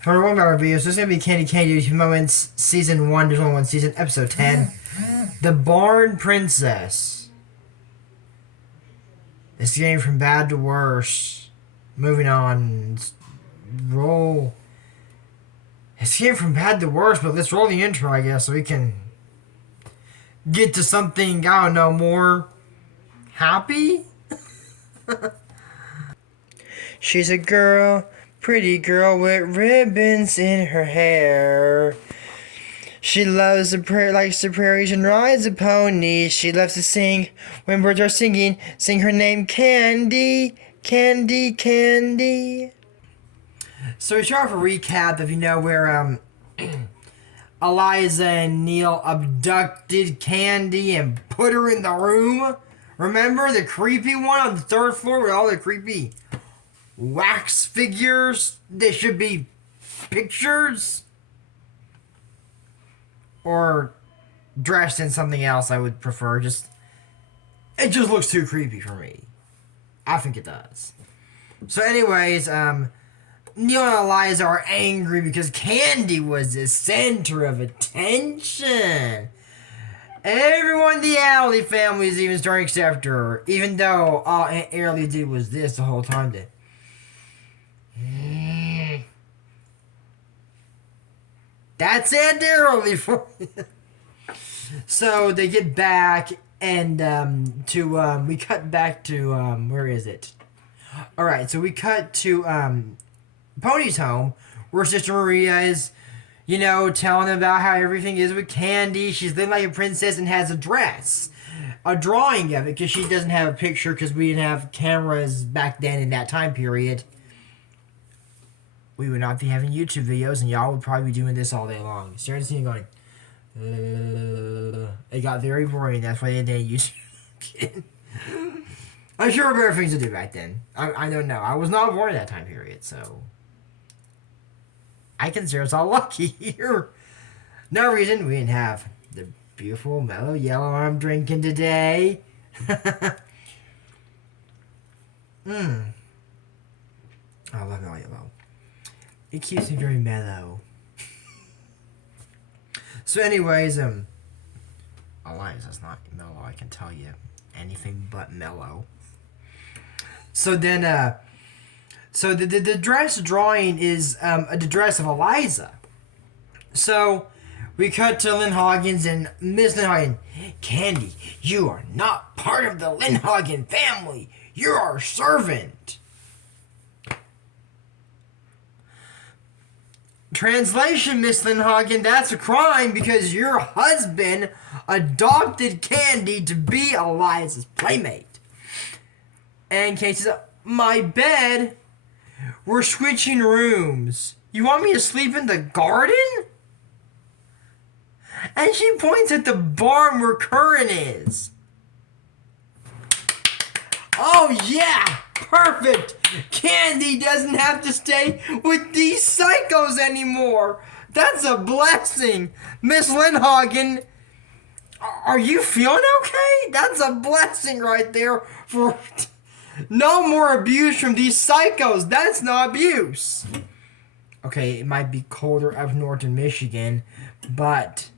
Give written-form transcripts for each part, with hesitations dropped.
For the $1 videos, this is going to be Candy Moments Season 1, There's Only One Season, Episode 10. The Barn Princess. It's getting from bad to worse. Moving on. Roll. It's getting from bad to worse, but let's roll the intro, I guess, so we can get to something, I don't know, more happy? She's a girl, pretty girl with ribbons in her hair. She loves the likes the prairies and rides a pony. She loves to sing when birds are singing. Sing her name, Candy, Candy, Candy. So we start off a recap of, where Eliza and Neil abducted Candy and put her in the room. Remember the creepy one on the third floor with all the creepy wax figures? They should be pictures. Or dressed in something else, I would prefer. It just looks too creepy for me. I think it does. So anyways, Neil and Eliza are angry because Candy was the center of attention. Everyone in the Alley family is even starting to accept her, even though all Aunt Airly did was this the whole time. That's Aunt Airly for you. So they get back and we cut back to where is it? All right, so we cut to Pony's home, where Sister Maria is, telling them about how everything is with Candy. She's living like a princess and has a dress, a drawing of it, because she doesn't have a picture because we didn't have cameras back then in that time period. We would not be having YouTube videos, and y'all would probably be doing this all day long. Staring at the scene going, it got very boring. That's why they didn't YouTube. I'm sure there were better things to do back then. I don't know. I was not born in that time period, so I consider us all lucky here. No reason we didn't have the beautiful mellow yellow I'm drinking today. I love mellow yellow. It keeps me very mellow. So anyways, Eliza's not mellow, I can tell you. Anything but mellow. So then, so the dress drawing is the dress of Eliza. So we cut to Lynn Hoggins and Miss Lynn Hoggins. Candy, you are not part of the Lynn Hoggins family. You're our servant. Translation, Miss Lynn Hoggins, that's a crime because your husband adopted Candy to be Eliza's playmate. And Casey says, my bed? We're switching rooms. You want me to sleep in the garden? And she points at the barn where Curran is. Oh yeah, perfect. Candy doesn't have to stay with these psychos anymore. That's a blessing. Miss Lindhagen, are you feeling okay? That's a blessing right there for no more abuse from these psychos. That's not abuse. Okay, it might be colder up north in Michigan, but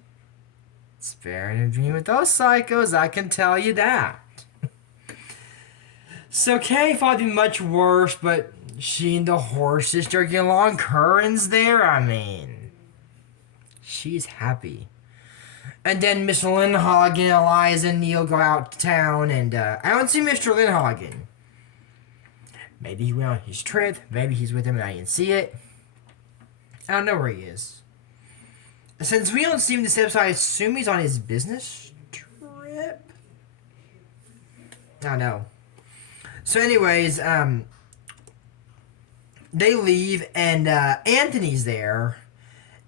it's better than being with those psychos, I can tell you that. So Candy thought it'd be much worse, but she and the horses start getting along. Curran's there, I mean. She's happy. And then Miss Lindhagen, Eliza, and Neil go out to town, and I don't see Mr. Lindhagen. Maybe he went on his trip, maybe he's with him and I didn't see it. I don't know where he is. Since we don't see him this episode, I assume he's on his business trip? I don't know. So anyways, they leave, and Anthony's there.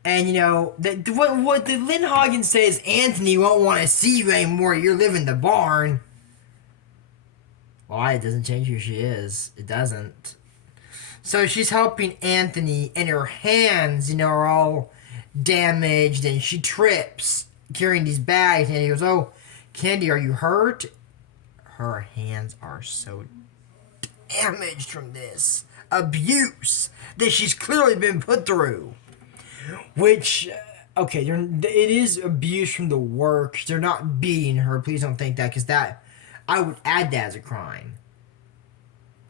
And, what the Lindhagen says, Anthony won't want to see you anymore. You're living the barn. Why? It doesn't change who she is. It doesn't. So she's helping Anthony, and her hands, are all damaged, and she trips carrying these bags. And he goes, oh, Candy, are you hurt? Her hands are so damaged from this. abuse that she's clearly been put through. Which, okay, it is abuse from the work. They're not beating her. Please don't think that, because that, I would add that as a crime.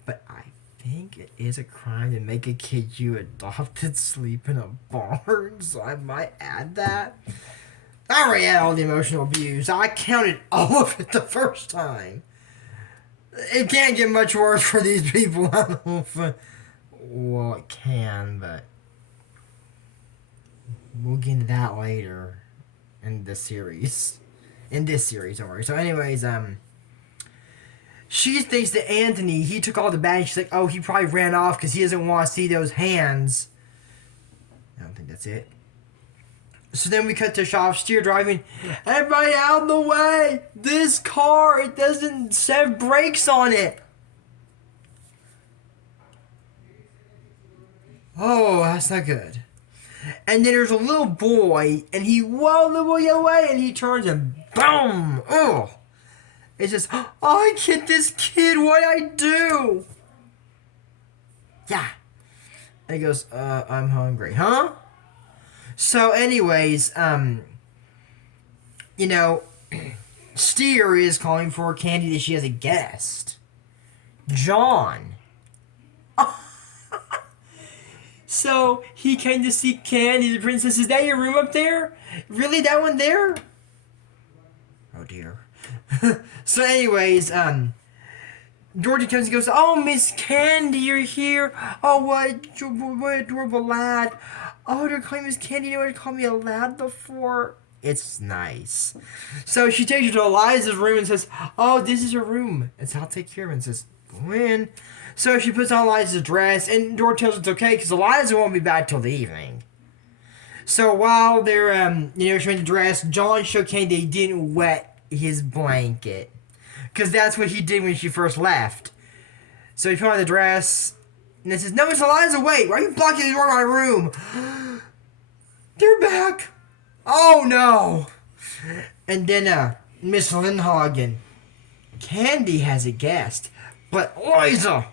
But I think it is a crime to make a kid you adopted sleep in a barn, so I might add that. I already had all the emotional abuse. I counted all of it the first time. It can't get much worse for these people. I don't know if, well, it can, but we'll get into that later in this series. In this series, don't worry. So, anyways, she thinks that Anthony, he took all the bags. She's like, oh, he probably ran off because he doesn't want to see those hands. I don't think that's it. So then we cut to shop, Steer driving. Everybody out of the way! This car, it doesn't have brakes on it. Oh, that's not good. And then there's a little boy, and he whoa the boy away, and he turns and boom! Oh! It's just, oh, I get this kid, what'd I do? Yeah. And he goes, I'm hungry. Huh? So anyways, you know, Steer is calling for Candy that she has a guest. John. So he came to see Candy, the princess. Is that your room up there? Really, that one there? Oh dear. So anyways, Georgie comes and goes, oh, Miss Candy, you're here. Oh, what adorable lad. Oh, they're calling Miss Candy. You know what, called me a lad before? It's nice. So she takes you to Eliza's room and says, oh, this is your room. And so I'll take care of it and says, go in. So she puts on Eliza's dress, and Dora tells her it's okay because Eliza won't be back till the evening. So while they're, showing the dress, John showed Candy he didn't wet his blanket. Because that's what he did when she first left. So he put on the dress, and it says, no, Miss Eliza, wait, why are you blocking the door of my room? They're back. Oh, no. And then, Miss Lindhagen, Candy has a guest, but Eliza,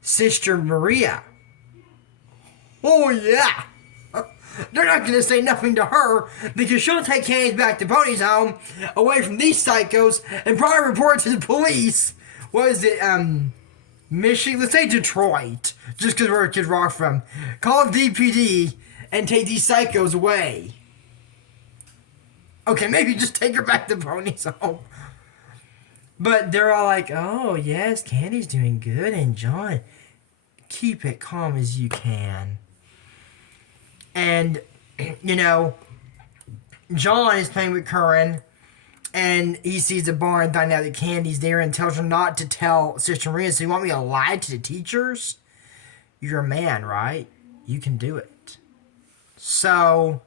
Sister Maria. Oh, yeah. They're not going to say nothing to her because she'll take Candy back to Pony's home away from these psychos and probably report to the police. What is it, Michigan? Let's say Detroit, just because we're a Kid Rock from. Call DPD and take these psychos away. Okay, maybe just take her back to Pony's home. But they're all like, oh, yes, Candy's doing good, and John, keep it calm as you can. And, John is playing with Curran, and he sees the bar and finds out that Candy's there and tells her not to tell Sister Maria. So you want me to lie to the teachers? You're a man, right? You can do it. So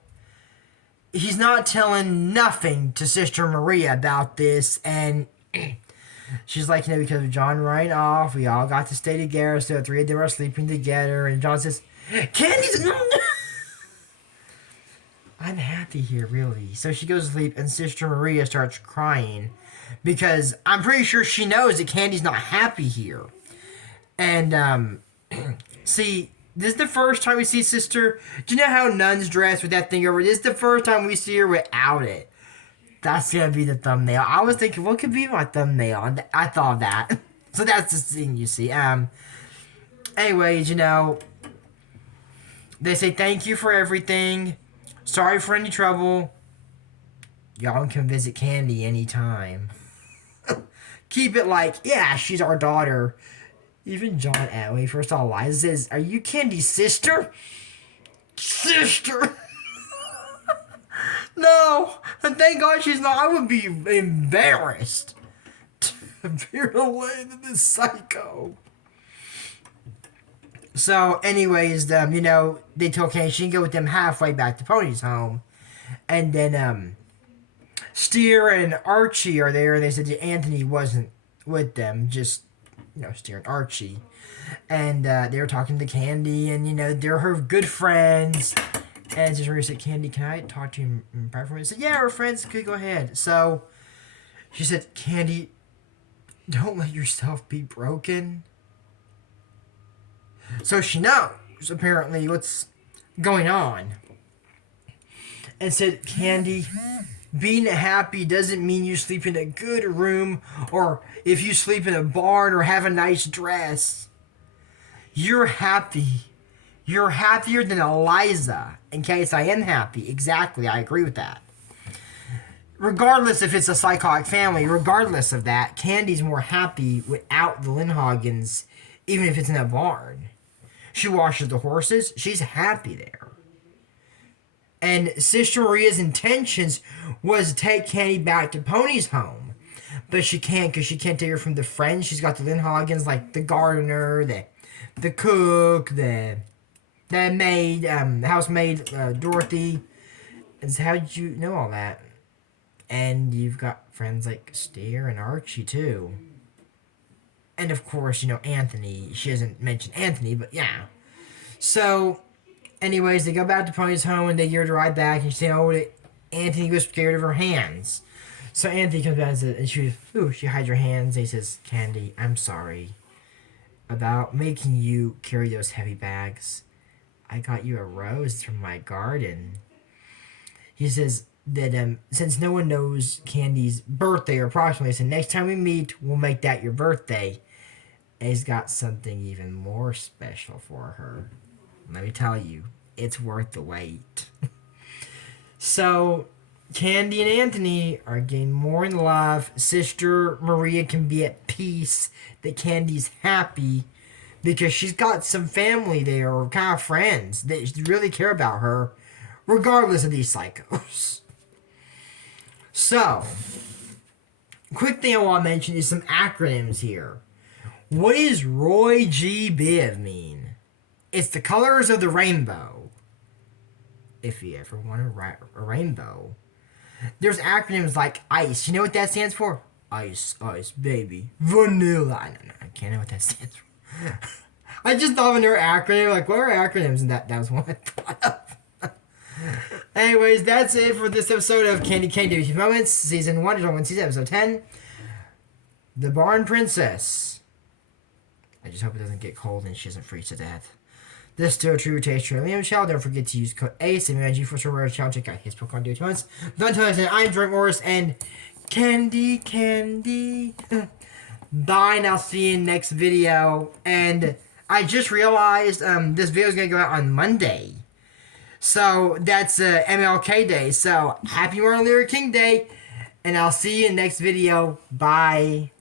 he's not telling nothing to Sister Maria about this, and she's like, because of John ran off, we all got to stay together, so the three of them are sleeping together, and John says, Candy's... I'm happy here, really. So she goes to sleep, and Sister Maria starts crying because I'm pretty sure she knows that Candy's not happy here. And, see, this is the first time we see Sister. Do you know how nuns dress with that thing over? This is the first time we see her without it. That's going to be the thumbnail. I was thinking, what could be my thumbnail? And I thought of that. So that's the thing you see. Anyways, they say thank you for everything. Sorry for any trouble. Y'all can visit Candy anytime. Keep it like, yeah, she's our daughter. Even John Atway first saw Eliza says, are you Candy's sister? Sister! No! And thank God she's not. I would be embarrassed to appear related to this psycho. So, anyways, they told Candy she can go with them halfway back to Pony's home. And then, Steer and Archie are there, and they said that Anthony wasn't with them, just, Steer and Archie. And, they were talking to Candy, and, they're her good friends. And Sister Maria said, Candy, can I talk to you in private for a minute? I said, yeah, we're friends, okay, go ahead. So, she said, Candy, don't let yourself be broken. So she knows, apparently, what's going on. And said, Candy, being happy doesn't mean you sleep in a good room or if you sleep in a barn or have a nice dress. You're happy. You're happier than Eliza. In case I am happy. Exactly, I agree with that. Regardless if it's a psychotic family, regardless of that, Candy's more happy without the Lindhagens, even if it's in a barn. She washes the horses. She's happy there. And Sister Maria's intentions was to take Candy back to Pony's home. But she can't because she can't take her from the friends. She's got the Lindhagens, like the gardener, the cook, the maid, housemaid, Dorothy. And so how did you know all that? And you've got friends like Stair and Archie, too. And of course, Anthony. She doesn't mention Anthony, but yeah. So, anyways, they go back to Pony's home and they get her to ride back. And she says, Anthony was scared of her hands. So Anthony comes back and says, she hides her hands. And he says, Candy, I'm sorry about making you carry those heavy bags. I got you a rose from my garden. He says that since no one knows Candy's birthday or approximately, so next time we meet, we'll make that your birthday. And he's got something even more special for her. Let me tell you, it's worth the wait. So, Candy and Anthony are getting more in love. Sister Maria can be at peace that Candy's happy because she's got some family there or kind of friends that really care about her, regardless of these psychos. So, quick thing I want to mention is some acronyms here. What does Roy G. Biv mean? It's the colors of the rainbow. If you ever want a rainbow. There's acronyms like ICE. You know what that stands for? Ice, baby. Vanilla. I can't know what that stands for. I just thought of another acronym. Like, what are acronyms? And that was one I thought of. Anyways, that's it for this episode of Candy WTF Moments, Season 1, Season Episode 10. The Barn Princess. I just hope it doesn't get cold and she doesn't freeze to death. This is still true taste for Liam Chow. Don't forget to use code ACE and MG for sure. Check out his Pokemon do once. Until next time, I'm Drake Morris and Candy. Bye, and I'll see you in next video. And I just realized this video is going to go out on Monday. So that's MLK Day. So happy Martin Luther King Day. And I'll see you in next video. Bye.